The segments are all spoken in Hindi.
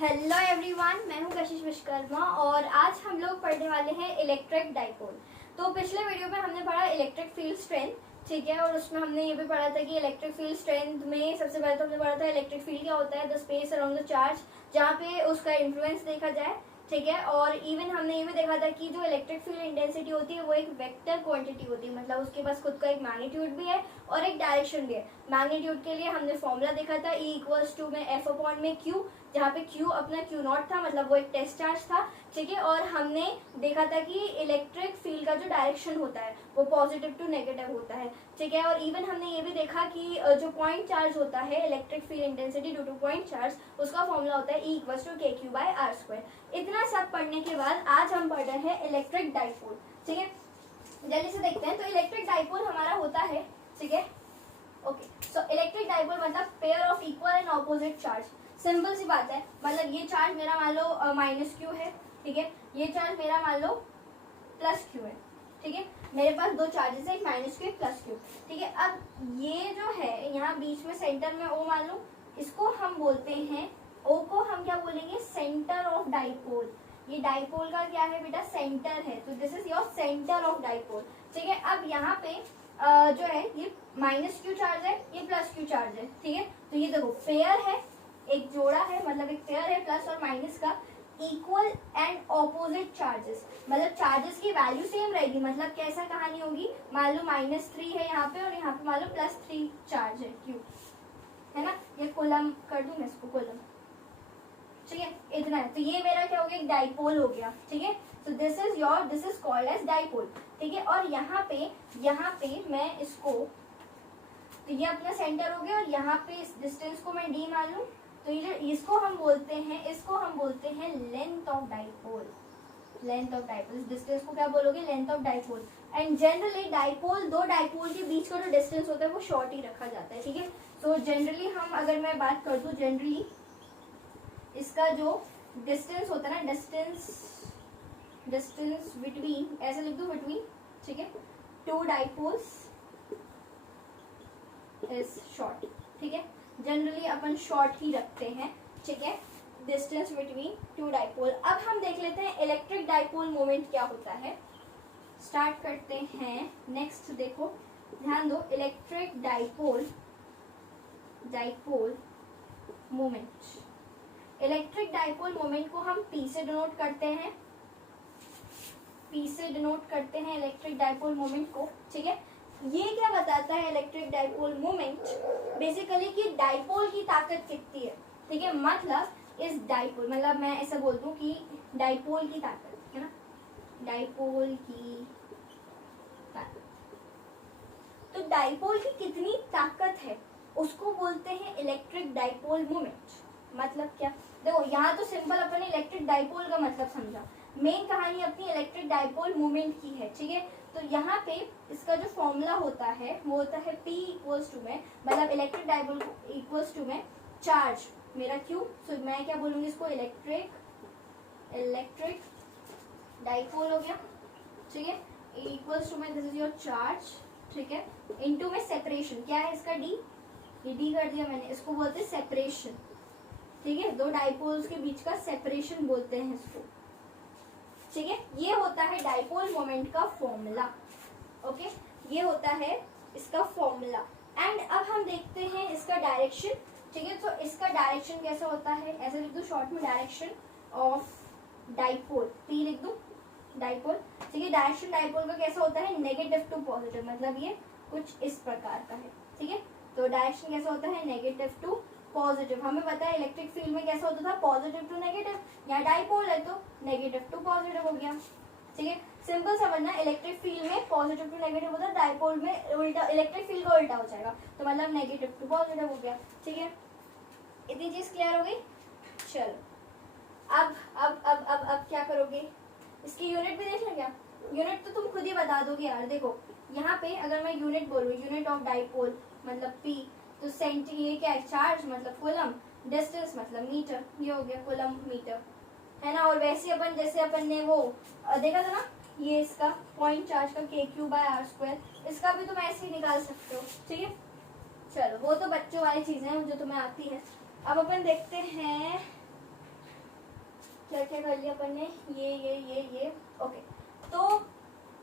हेलो एवरीवन, मैं हूं कशिश विश्वकर्मा और आज हम लोग पढ़ने वाले हैं इलेक्ट्रिक डाइपोल। तो पिछले वीडियो में हमने पढ़ा इलेक्ट्रिक फील्ड स्ट्रेंथ, ठीक है, और उसमें हमने ये भी पढ़ा था कि इलेक्ट्रिक फील्ड स्ट्रेंथ में सबसे पहले तो हमने पढ़ा था इलेक्ट्रिक फील्ड क्या होता है, the space around the charge, जहाँ पे उसका इन्फ्लुएंस देखा जाए, ठीक है। और इवन हमने ये भी देखा था कि जो इलेक्ट्रिक फील्ड इंटेंसिटी होती है वो एक वेक्टर क्वांटिटी होती है, मतलब उसके पास खुद का एक मैग्नीट्यूड भी है और एक डायरेक्शन भी है। मैग्नीट्यूड के लिए हमने फॉर्मूला देखा था E इक्वल्स टू में F अपॉन में Q, जहाँ पे Q अपना Q नॉट था, मतलब वो एक टेस्ट चार्ज था, ठीक है। और हमने देखा था कि इलेक्ट्रिक फील्ड का जो डायरेक्शन होता है वो पॉजिटिव टू नेगेटिव होता है, ठीक है। और इवन हमने ये भी देखा कि जो पॉइंट चार्ज होता है electric field intensity due to point charge, उसका फॉर्मूला होता है E equals to KQ by R square. इतना सब पढ़ने के बाद आज हम पढ़ रहे हैं इलेक्ट्रिक डाइपोल, ठीक है। जल्दी से देखते हैं। तो इलेक्ट्रिक डाइपोल हमारा होता है, ठीक है, ओके। सो इलेक्ट्रिक डाइपोल मतलब pair of equal and opposite charge. Simple सी बात है, मतलब ये चार्ज मेरा मान लो माइनस क्यू है, ठीक है, ये चार्ज मेरा मान लो प्लस क्यू है, ठीक है। मेरे पास दो चार्जेस है, एक माइनस क्यू एक प्लस क्यू, ठीक है। अब ये जो है यहाँ बीच में सेंटर में ओ मान लो, इसको हम बोलते हैं, ओ को हम क्या बोलेंगे, सेंटर ऑफ डाइपोल। ये डाइपोल का क्या है बेटा, सेंटर है, तो this is your centre of dipole, ठीक है। अब यहाँ पे जो है ये माइनस क्यू चार्ज है, ये प्लस क्यू चार्ज है, ठीक है। तो ये देखो पेयर है, एक जोड़ा है, मतलब एक पेयर है प्लस और माइनस का, इक्वल एंड ऑपोजिट चार्जेस, मतलब चार्जेस की वैल्यू सेम रहेगी। मतलब कैसा कहानी होगी, मान लो -3 है यहाँ पे और यहाँ पे मान लो +3 चार्ज है क्यू, है ना। ये कोलम कर दूं मैं इसको, कोलम, ठीक है, इतना है। तो ये मेरा क्या हो गया, एक डाइपोल हो गया, ठीक है। So this is called as dipole, ठीक है। और यहाँ पे मैं इसको, तो ये अपना सेंटर हो गया और यहाँ पे इस डिस्टेंस को मैं डी मान लूं, तो ये इसको हम बोलते हैं length of dipole. Length of dipole, इस डिस्टेंस को क्या बोलोगे, length of dipole. And generally dipole, दो डाइपोल के बीच का जो डिस्टेंस होता है वो शॉर्ट ही रखा जाता है, ठीक है। सो जनरली हम अगर मैं बात कर दूं, जनरली इसका जो डिस्टेंस होता है ना, डिस्टेंस बिटवीन, ऐसे लिख दो बिटवीन, ठीक है, टू डाइपोल्स इज शॉर्ट, ठीक है। जनरली अपन शॉर्ट ही रखते हैं, ठीक है, डिस्टेंस बिटवीन टू डाइपोल। अब हम देख लेते हैं इलेक्ट्रिक डाइपोल मोमेंट क्या होता है। स्टार्ट करते हैं। नेक्स्ट देखो, ध्यान दो, electric dipole moment. Electric dipole moment को हम P से डिनोट करते हैं, इलेक्ट्रिक डाइपोल मोमेंट को, ठीक है। ये क्या बताता है इलेक्ट्रिक डाइपोल मोमेंट, बेसिकली कि डाइपोल की ताकत कितनी है, ठीक है। मतलब इस डाइपोल, मतलब मैं ऐसा बोल दूं कि डाइपोल की ताकत, है ना, डाइपोल की ताकत। तो डाइपोल की कितनी ताकत है उसको बोलते हैं इलेक्ट्रिक डाइपोल मोमेंट। मतलब क्या, देखो यहाँ तो सिंपल अपन इलेक्ट्रिक डाइपोल का मतलब समझा, मेन कहानी अपनी इलेक्ट्रिक डाइपोल मोमेंट की है, ठीक है। तो यहाँ पे इसका जो फॉर्मूला होता है वो होता है P इक्वल्स टू में, मतलब इलेक्ट्रिक डाइपोल इक्वल्स टू में चार्ज मेरा Q, सो मैं क्या बोलूंगी इसको, इलेक्ट्रिक डाइपोल हो गया, ठीक है, इक्वल्स टू में दिस इज योर चार्ज, ठीक है, इनटू में सेपरेशन, क्या है इसका D, ये D कर दिया मैंने, इसको बोलते हैं सेपरेशन, ठीक है, दो डाइपोल्स के बीच का सेपरेशन बोलते हैं इसको, ठीक है। ये होता है डाइपोल मोमेंट का फॉर्मूला, ओके, ये होता है इसका फॉर्मूला। एंड अब हम देखते हैं इसका डायरेक्शन, ठीक है। तो इसका डायरेक्शन कैसा होता है, ऐसे लिख दो शॉर्ट में, डायरेक्शन ऑफ डाइपोल, P लिख दो, डाइपोल, ठीक है। डायरेक्शन डाइपोल का कैसा होता है, नेगेटिव टू पॉजिटिव, मतलब ये कुछ इस प्रकार का है, ठीक है। तो डायरेक्शन कैसा होता है, नेगेटिव टू पॉजिटिव। हमें पता है इलेक्ट्रिक फील्ड में कैसा होता था, पॉजिटिव टू नेगेटिव, यहाँ डाइपोल है तो नेगेटिव टू पॉजिटिव हो गया, ठीक है। सिंपल समझना, इलेक्ट्रिक फील्ड में पॉजिटिव टू नेगेटिव होता है, डाइपोल में उल्टा, इलेक्ट्रिक फील्ड का उल्टा हो जाएगा, तो मतलब नेगेटिव टू पॉजिटिव हो गया, ठीक है। इतनी चीज क्लियर हो गई। चलो अब क्या करोगे, इसकी यूनिट भी देख लें क्या, यूनिट तो तुम खुद ही बता दोगे यार। देखो यहाँ पे अगर मैं यूनिट बोलूँ, यूनिट ऑफ डाइपोल मतलब P, तो सेंटी, ये क्या है, चार्ज मतलब कूलम, डिस्टेंस मतलब मीटर, ये हो गया कूलम मीटर, है ना। और वैसे अपन जैसे अपन ने वो देखा था ना, ये इसका पॉइंट चार्ज का KQ बाय R स्क्वायर, इसका भी तुम ऐसे ही निकाल सकते हो, ठीक है। चलो वो तो बच्चों वाली चीजें हैं जो तुम्हें आती है। अब अपन देखते हैं क्या क्या कर लिया अपन ने, ये ओके। तो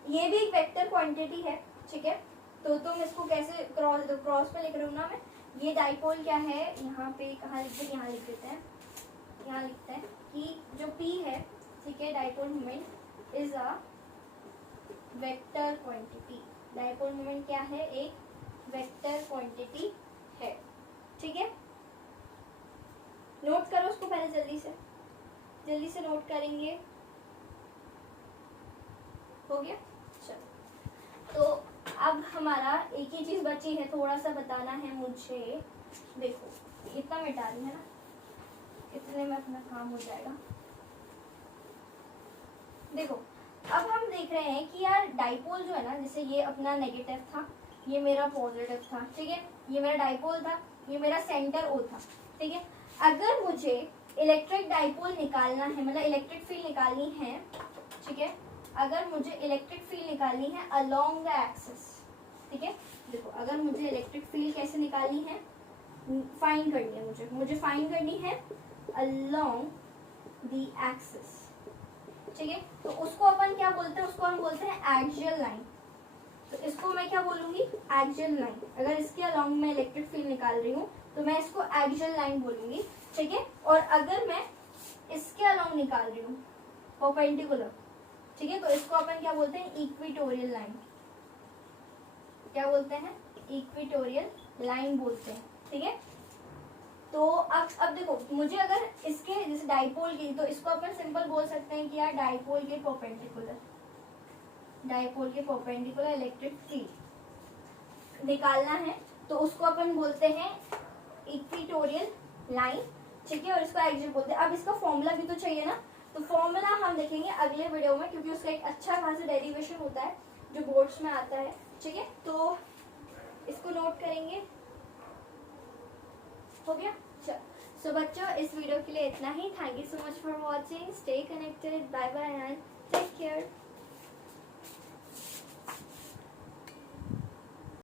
ये भी एक वेक्टर क्वांटिटी है, ठीक है। तो तुम इसको कैसे क्रॉस पे लिख रहे हो ना मैं, ये डाइपोल क्या है, यहाँ पे कहाँ लिख दें, यहाँ लिख देते हैं, यहाँ लिखते हैं कि जो P है, ठीक है, dipole moment is a vector quantity. Dipole moment क्या है, एक वेक्टर क्वांटिटी है, ठीक है। नोट करो उसको पहले, जल्दी से नोट करेंगे, हो गया। चलो, तो अब हमारा एक ही चीज बची है, थोड़ा सा बताना है मुझे। देखो इतना मिटा रही है ना, इतने में अपना काम हो जाएगा। देखो अब हम देख रहे हैं कि यार डाइपोल जो है ना, जैसे ये अपना नेगेटिव था, ये मेरा पॉजिटिव था, ठीक है, ये मेरा डाइपोल था, ये मेरा सेंटर O था, ठीक है। अगर मुझे इलेक्ट्रिक डाइपोल निकालना है, मतलब इलेक्ट्रिक फील्ड निकालनी है, ठीक है, अगर मुझे इलेक्ट्रिक फील्ड निकालनी है अलोंग द एक्सिस, ठीक है। देखो अगर मुझे इलेक्ट्रिक फील्ड कैसे निकालनी है, फाइंड करनी है मुझे फाइंड करनी है अलोंग द एक्सिस, ठीक है। तो उसको अपन क्या बोलते हैं, उसको हम बोलते हैं एक्सियल लाइन। तो इसको मैं क्या बोलूंगी, एक्सियल लाइन। अगर इसके अलोंग में इलेक्ट्रिक फील्ड निकाल रही हूँ तो मैं इसको एक्सियल लाइन बोलूंगी, ठीक है। और अगर मैं इसके अलोंग निकाल रही हूँ परपेंडिकुलर, ठीक है, तो इसको अपन क्या बोलते हैं, इक्वेटोरियल लाइन। क्या बोलते हैं, इक्वेटोरियल लाइन बोलते हैं, ठीक है। तो अब देखो मुझे अगर इसके जैसे डाइपोल की, तो इसको अपन सिंपल बोल सकते हैं कि यार डाइपोल के परपेंडिकुलर इलेक्ट्रिक फील्ड निकालना है, तो उसको अपन बोलते हैं इक्वेटोरियल लाइन, ठीक है। और इसको एक्सियल बोलते हैं। अब इसका फॉर्मूला भी तो चाहिए ना, तो फॉर्मूला हम देखेंगे अगले वीडियो में, क्योंकि उसका एक अच्छा खासा डेरिवेशन होता है जो बोर्ड्स में आता है, ठीक है। तो इसको नोट करेंगे, हो गया। चलो, सो बच्चों इस वीडियो के लिए इतना ही। Thank you so much for watching, stay connected, bye bye and take care.